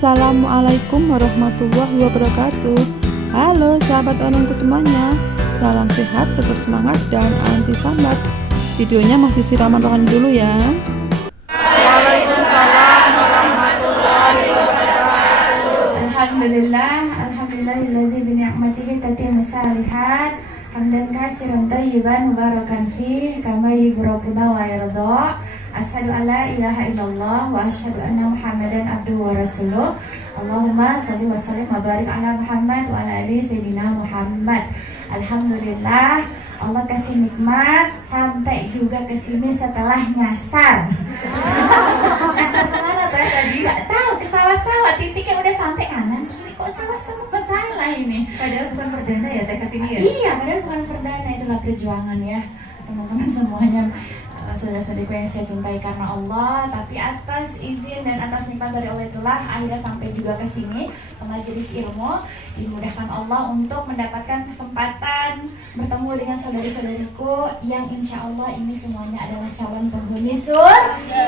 Assalamualaikum warahmatullahi wabarakatuh. Halo sahabat onlineku semuanya, salam sehat, tetap semangat dan anti sambat. Videonya masih siraman rohani dulu ya. Waalaikumsalam warahmatullahi wabarakatuh. Alhamdulillahilladzi bi ni'matihi tatimmu shalihat. Hamdan katsiran thayyiban mubarakan fih kama yuhibbu rabbuna wa yarda. Asyhadu an la ilaha illallah wa asyhadu anna Muhammadan abduhu wa rasuluh. Allahumma shalli wa sallim wa barik ala Muhammad wa ala ali sayyidina Muhammad. Alhamdulillah, Allah kasih nikmat sampai juga ke sini setelah nyasar. Nyasar kemana tadi? Gak tahu, ke sawah-sawah. Titiknya udah sampai kanan kiri, kok sawah semua salah ini. Padahal bukan perdana ya teh kesini ya? Iya, padahal bukan perdana, itulah perjuangan ya teman-teman semuanya. Saudara-saudariku yang saya cintai karena Allah, tapi atas izin dan atas nikmat dari Allah itulah akhirnya sampai juga ke sini ke majelis ilmu, dimudahkan Allah untuk mendapatkan kesempatan bertemu dengan saudari-saudariku yang insya Allah ini semuanya adalah calon penghuni surga.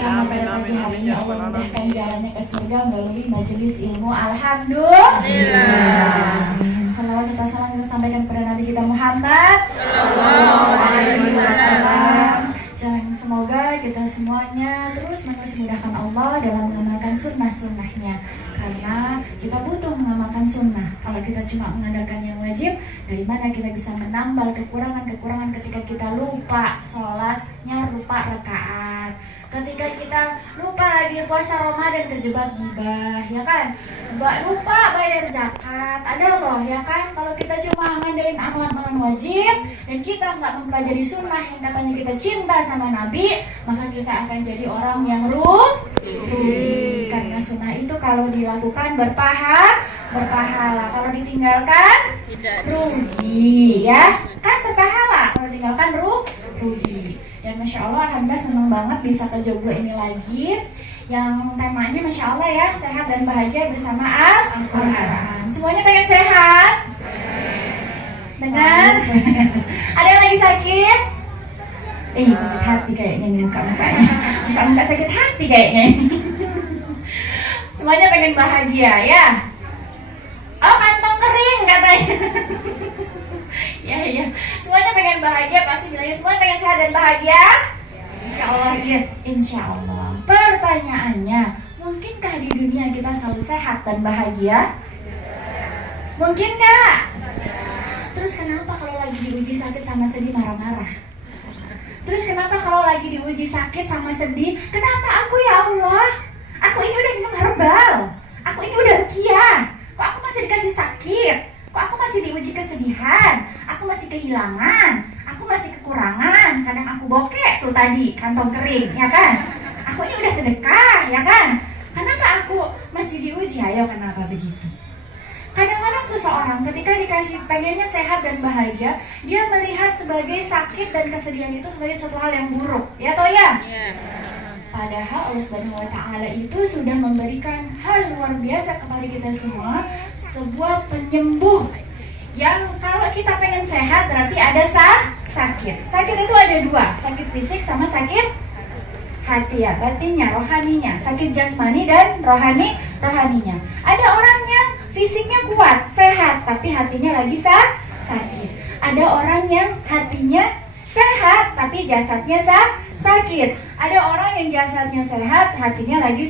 Karena pada pagi hari ini Allah mudahkan jalannya ke surga melalui majelis ilmu. Alhamdulillah. Salawat serta salam kita sampaikan kepada Nabi kita Muhammad Sallallahu Alaihi Wasallam. Semoga kita semuanya terus menerus dimudahkan Allah dalam mengamalkan sunnah-sunnahnya. Karena kita butuh mengamalkan sunnah. Kalau kita cuma mengandalkan yang wajib, dari mana kita bisa menambal kekurangan-kekurangan ketika kita lupa sholatnya, lupa rakaat. Ketika kita lupa lagi puasa Ramadan kejebak gibah, ya kan? Lupa bayar zakat, ada loh, ya kan? Kalau kita cuma ngandelin amalan-amalan wajib dan kita nggak mempelajari sunnah yang katanya kita cinta sama Nabi, maka kita akan jadi orang yang rugi. Karena sunnah itu kalau dilakukan berpahala, kalau ditinggalkan rugi, ya kan? Berpahala, kalau ditinggalkan rugi. Dan Masya Allah, Alhamdulillah senang banget bisa ke Joglo ini lagi. Yang temanya Masya Allah ya, sehat dan bahagia bersama Al-Quran. Semuanya pengen sehat? Dengan? Ada yang lagi sakit? Sakit hati kayaknya nih muka-mukanya. Muka-muka sakit hati kayaknya. Semuanya pengen bahagia ya? Oh, kantong kering katanya. Ya, semuanya pengen bahagia, pasti bilangnya semuanya pengen sehat dan bahagia. Insya Allah ya. Insya Allah. Pertanyaannya, mungkinkah di dunia kita selalu sehat dan bahagia? Mungkin nggak? Terus kenapa kalau lagi diuji sakit sama sedih marah-marah? Terus kenapa kalau lagi diuji sakit sama sedih, kenapa aku ya Allah? Aku ini udah minum herbal, aku ini udah ruqyah, kok aku masih dikasih sakit? Kok aku masih diuji kesedihan? Aku masih kehilangan, aku masih kekurangan. Kadang aku bokek tuh tadi, kantong kering, ya kan? Aku ini udah sedekah, ya kan? Kenapa aku masih diuji? Ayo, kenapa begitu? Kadang-kadang seseorang ketika dikasih pengennya sehat dan bahagia, dia melihat sebagai sakit dan kesedihan itu sebagai suatu hal yang buruk, ya toh ya? Padahal Allah Subhanahu wa Ta'ala itu sudah memberikan hal luar biasa kepada kita semua, sebuah penyembuh yang kalau kita pengen sehat berarti ada sakit. Sakit itu ada dua, sakit fisik sama sakit hati ya, batinnya, rohaninya. Sakit jasmani dan rohaninya. Ada orang yang fisiknya kuat, sehat, tapi hatinya lagi sakit. Ada orang yang hatinya sehat, tapi jasadnya sakit. Ada orang yang jasadnya sehat, hatinya lagi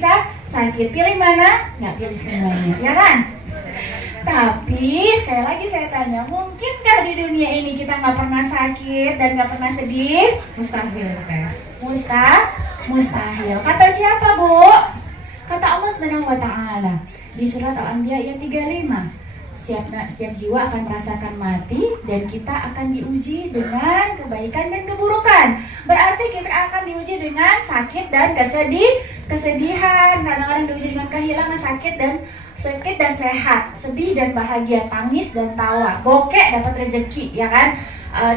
sakit. Pilih mana? Nggak pilih semuanya, ya kan? Tapi sekali lagi saya tanya, mungkinkah di dunia ini kita nggak pernah sakit dan nggak pernah sedih? Mustahil, mustahil. Kata siapa, Bu? Kata Allah Subhanahu wa Ta'ala di surat Al-Anbiya ayat 35. Setiap jiwa akan merasakan mati dan kita akan diuji dengan kebaikan dan keburukan. Berarti kita akan diuji dengan sakit dan kesedihan. Kadang-kadang diuji dengan kehilangan, sakit dan sehat, sedih dan bahagia, tangis dan tawa, bokek dapat rezeki, ya kan?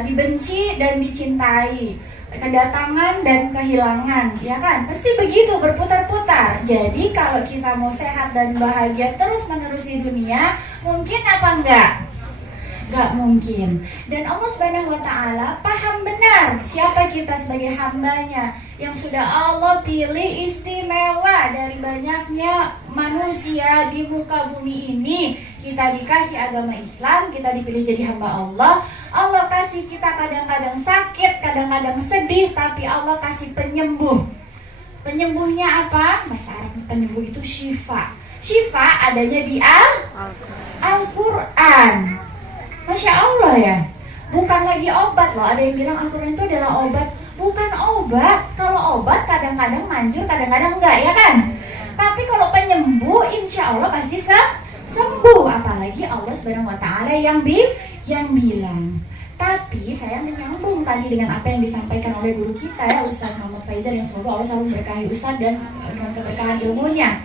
Dibenci dan dicintai, kedatangan dan kehilangan, ya kan? Pasti begitu, berputar-putar. Jadi kalau kita mau sehat dan bahagia terus-menerus di dunia, mungkin apa enggak? Enggak mungkin. Dan Allah Subhanahu wa Ta'ala paham benar siapa kita sebagai hambanya yang sudah Allah pilih istimewa dari banyaknya semua manusia di muka bumi ini kita dikasih agama Islam, kita dipilih jadi hamba Allah. Allah kasih kita kadang-kadang sakit, kadang-kadang sedih, tapi Allah kasih penyembuh. Penyembuhnya apa? Bahasa Arab penyembuh itu syifa. Syifa adanya di Al-Quran. Masya Allah ya. Bukan lagi obat loh. Ada yang bilang Al-Quran itu adalah obat. Bukan obat. Kalau obat kadang-kadang manjur, kadang-kadang enggak, ya kan? Tapi kalau penyembuh, insya Allah pasti sembuh. Apalagi Allah Subhanahu Wa Taala yang bilang. Tapi saya menyambung tadi dengan apa yang disampaikan oleh guru kita ya, Ustaz Muhammad Faizal, yang semoga Allah selalu memberkahi Ustaz dan dengan keberkahan ilmunya.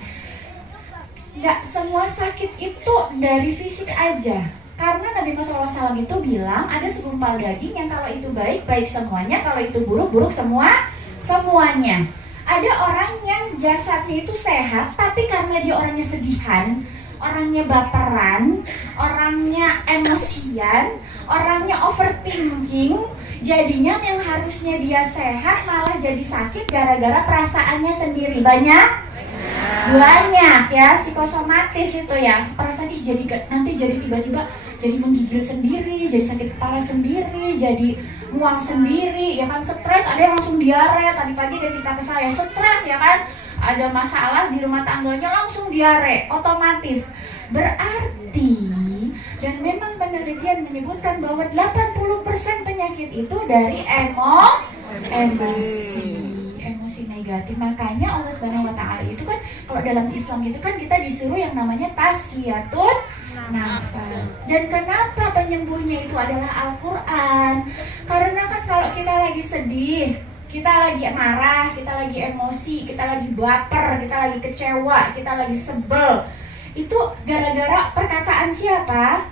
Nggak semua sakit itu dari fisik aja. Karena Nabi Muhammad SAW itu bilang ada segumpal daging yang kalau itu baik, baik semuanya, kalau itu buruk, buruk semuanya. Ada orang yang jasadnya itu sehat, tapi karena dia orangnya sedihan, orangnya baperan, orangnya emosian, orangnya overthinking, jadinya yang harusnya dia sehat malah jadi sakit gara-gara perasaannya sendiri. Banyak ya, psikosomatis itu ya, perasaan nanti jadi tiba-tiba jadi menggigil sendiri, jadi sakit kepala sendiri, jadi mual sendiri, ya kan, stres, ada yang langsung diare. Tadi pagi dia cerita ke saya, stres ya kan, ada masalah di rumah tangganya langsung diare, otomatis. Berarti, dan memang penelitian menyebutkan bahwa 80% penyakit itu dari emosi negatif. Makanya Allah Subhanahu Wa Taala itu kan, kalau dalam Islam itu kan kita disuruh yang namanya tazkiyatun nafas. Dan kenapa penyembuhnya itu adalah Al-Quran? Karena kan kalau kita lagi sedih, kita lagi marah, kita lagi emosi, kita lagi baper, kita lagi kecewa, kita lagi sebel, itu gara-gara perkataan siapa?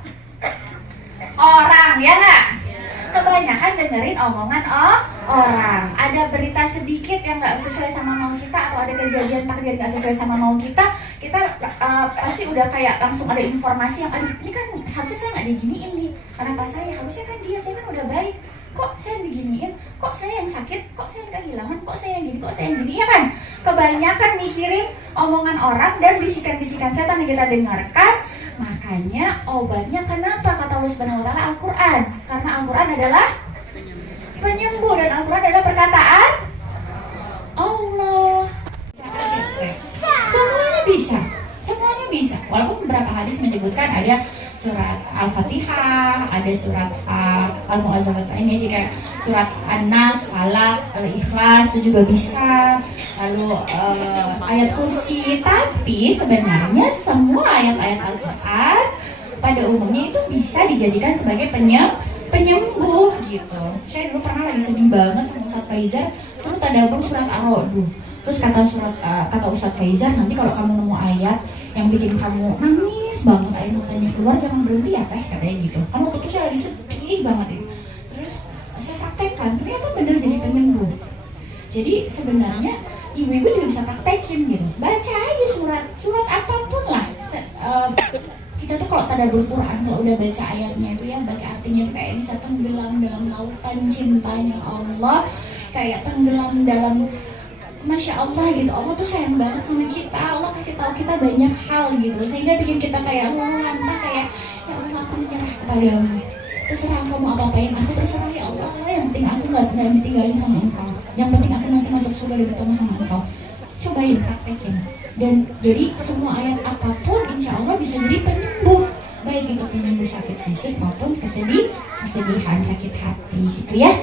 Orang, ya nggak? Kebanyakan dengerin omongan orang. Ada berita sedikit yang nggak sesuai sama mau kita, atau ada kejadian takdir nggak sesuai sama mau kita pasti udah kayak langsung ada informasi yang, aduh ini kan harusnya saya nggak diginiin nih, kenapa saya, harusnya kan dia, saya kan udah baik, kok saya diginiin, kok saya yang sakit, kok saya yang kehilangan, kok saya yang gini, kok saya yang gini, ya kan? Kebanyakan mikirin omongan orang dan bisikan-bisikan setan yang kita dengarkan. Makanya obatnya kenapa kata Allah Subhanahu Wa Taala Al-Quran? Karena Al-Quran adalah penyembuh, dan Al-Quran adalah perkataan Allah. Semuanya bisa. Walaupun beberapa hadis menyebutkan ada surat Al-Fatihah, ada surat Al-Mu'azzafat, ini jika surat An-Nas, Falaq, Al-Ikhlas itu juga bisa. Lalu ayat kursi. Tapi sebenarnya semua ayat-ayat Al-Quran pada umumnya itu bisa dijadikan sebagai penyembuh gitu. Saya dulu pernah lagi sedih banget sama Ustaz Faizal, suruh tadabbur surat Ar-Ra'd. Terus kata Ustaz Faizal, nanti kalau kamu nemu ayat yang bikin kamu nangis banget, air matanya keluar, jangan berhenti ya teh, katanya gitu. Kan waktu itu saya lagi sedih banget ini. Terus saya praktekkan, ternyata benar jadi penyembuh. Jadi sebenarnya ibu-ibu juga bisa praktekin gitu. Baca aja surat apapun lah. Kita tuh kalau tadabbur Quran, kalau udah baca ayatnya itu ya, baca artinya itu kayak bisa tenggelam dalam lautan cintanya Allah, kayak tenggelam dalam Masya Allah gitu. Allah tuh sayang banget sama kita. Allah kasih tahu kita banyak hal gitu, sehingga bikin kita kayak lantah, kayak ya Allah, aku menyerah kepadamu. Terserah kamu apa-apain aku, terserah ya Allah. Yang penting aku nggak ditinggalin sama engkau. Yang penting aku nanti masuk surga dan ketemu sama engkau. Cobain, praktekin. Dan jadi semua ayat apapun insya Allah bisa jadi penyembuh. Baik itu penyembuh sakit fisik maupun kesedihan, sakit hati gitu ya.